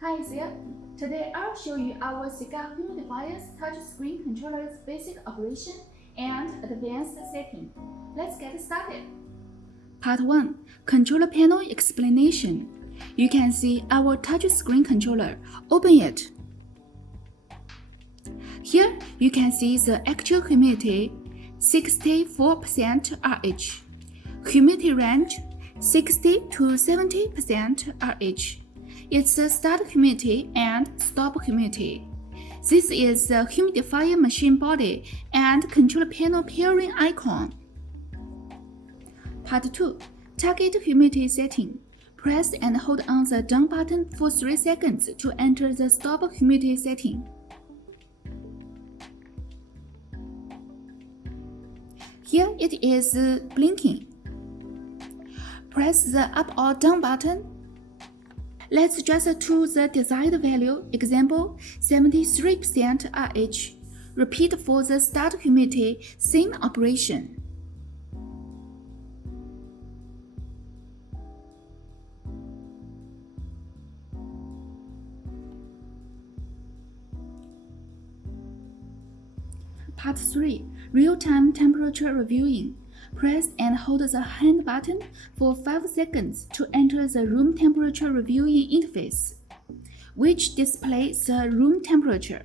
Hi there. Today I'll show you our Cigar Humidifier's touchscreen controller's basic operation and advanced setting. Let's get started. Part 1. Controller panel explanation. You can see our touchscreen controller. Open it. Here you can see the actual humidity 64% RH. Humidity range 60 to 70% RH. It's the start humidity and stop humidity. This is the humidifier machine body and control panel pairing icon. Part 2. Target humidity setting. Press and hold on the down button for 3 seconds to enter the stop humidity setting. Here it is blinking. Press the up or down button. Let's adjust to the desired value, example 73% RH. Repeat for the start humidity, same operation. Part 3. Real-time temperature reviewing. Press and hold the hand button for 5 seconds to enter the room temperature reviewing interface, which displays the room temperature.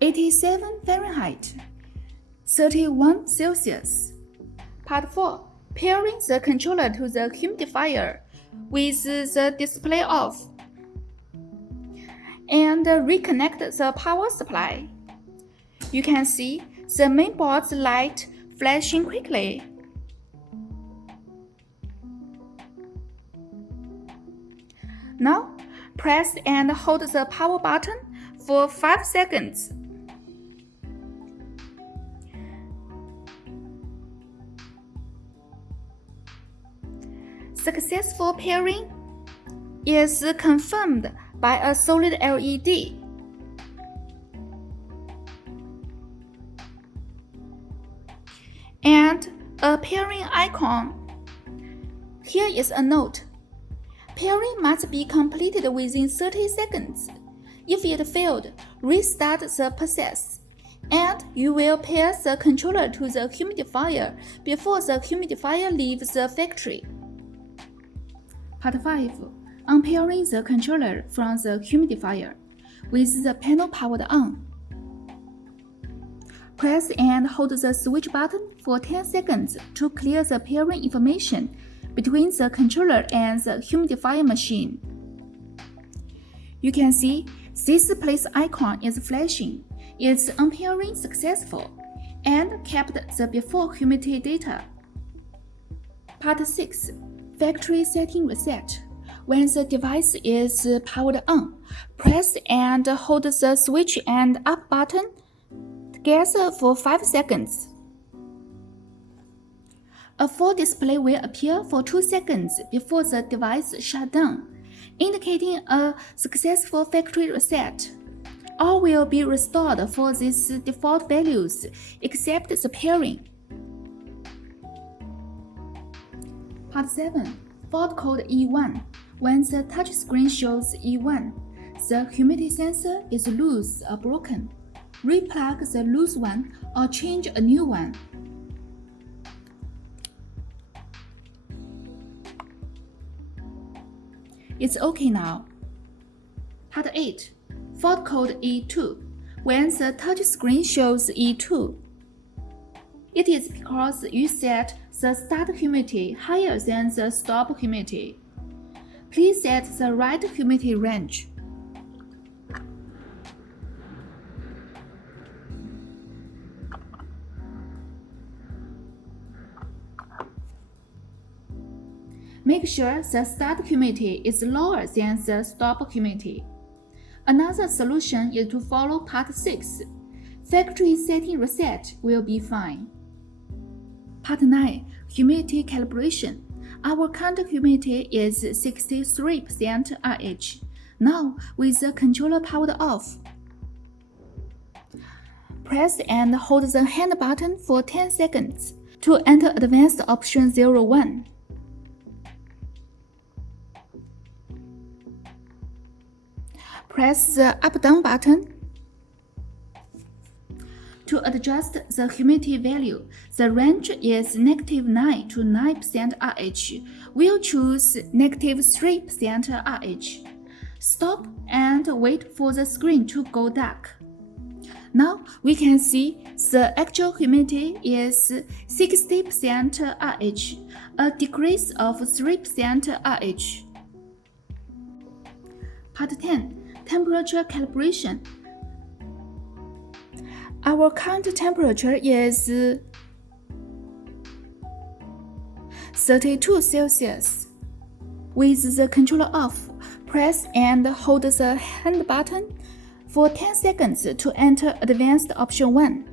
(87 Fahrenheit, 31 Celsius). Part 4. Pairing the controller to the humidifier with the display off, and reconnect the power supply. You can see the mainboard's light flashing quickly. Now, press and hold the power button for 5 seconds. Successful pairing is confirmed by a solid LED. And a pairing icon. Here is a note. Pairing must be completed within 30 seconds. If it failed, restart the process, and you will pair the controller to the humidifier before the humidifier leaves the factory. Part 5. Unpairing the controller from the humidifier with the panel powered on. Press and hold the switch button for 10 seconds to clear the pairing information between the controller and the humidifier machine. You can see this place icon is flashing. It's unpairing successful and kept the before humidity data. Part 6. Factory setting reset. When the device is powered on, press and hold the switch and up button together for 5 seconds. A full display will appear for 2 seconds before the device shuts down, indicating a successful factory reset. All will be restored for these default values except the pairing. Part 7. Fault code E1. When the touchscreen shows E1, the humidity sensor is loose or broken. Replug the loose one or change a new one. It's okay now. Part 8. Fault code E2. When the touchscreen shows E2, it is because you set the start humidity higher than the stop humidity. Please set the right humidity range. Make sure the start humidity is lower than the stop humidity. Another solution is to follow Part 6. Factory setting reset will be fine. Part 9. Humidity calibration. Our current humidity is 63% RH. Now, with the controller powered off, press and hold the hand button for 10 seconds to enter advanced option 01. Press the up-down button to adjust the humidity value. The range is -9 to 9% RH. We'll choose -3% RH. Stop and wait for the screen to go dark. Now we can see the actual humidity is 60% RH, a decrease of 3% RH. Part 10. Temperature calibration. Our current temperature is 32 Celsius. With the controller off, press and hold the hand button for 10 seconds to enter advanced option 1.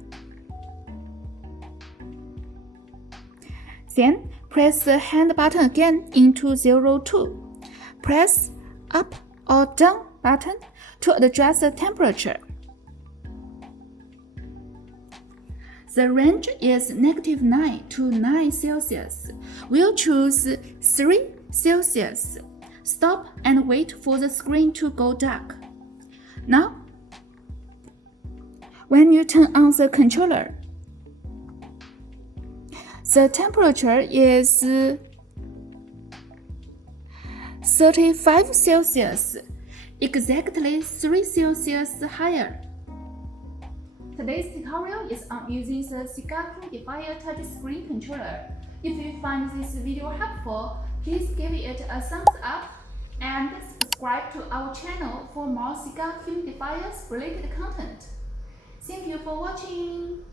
Then press the hand button again into 02. Press up or down button to adjust the temperature. The range is -9 to 9 Celsius. We'll choose 3 Celsius. Stop and wait for the screen to go dark. Now, when you turn on the controller, the temperature is 35 Celsius, exactly 3 Celsius higher. Today's tutorial is on using the Cigar Humidifier touchscreen controller. If you find this video helpful, please give it a thumbs up and subscribe to our channel for more Cigar Humidifiers related content. Thank you for watching.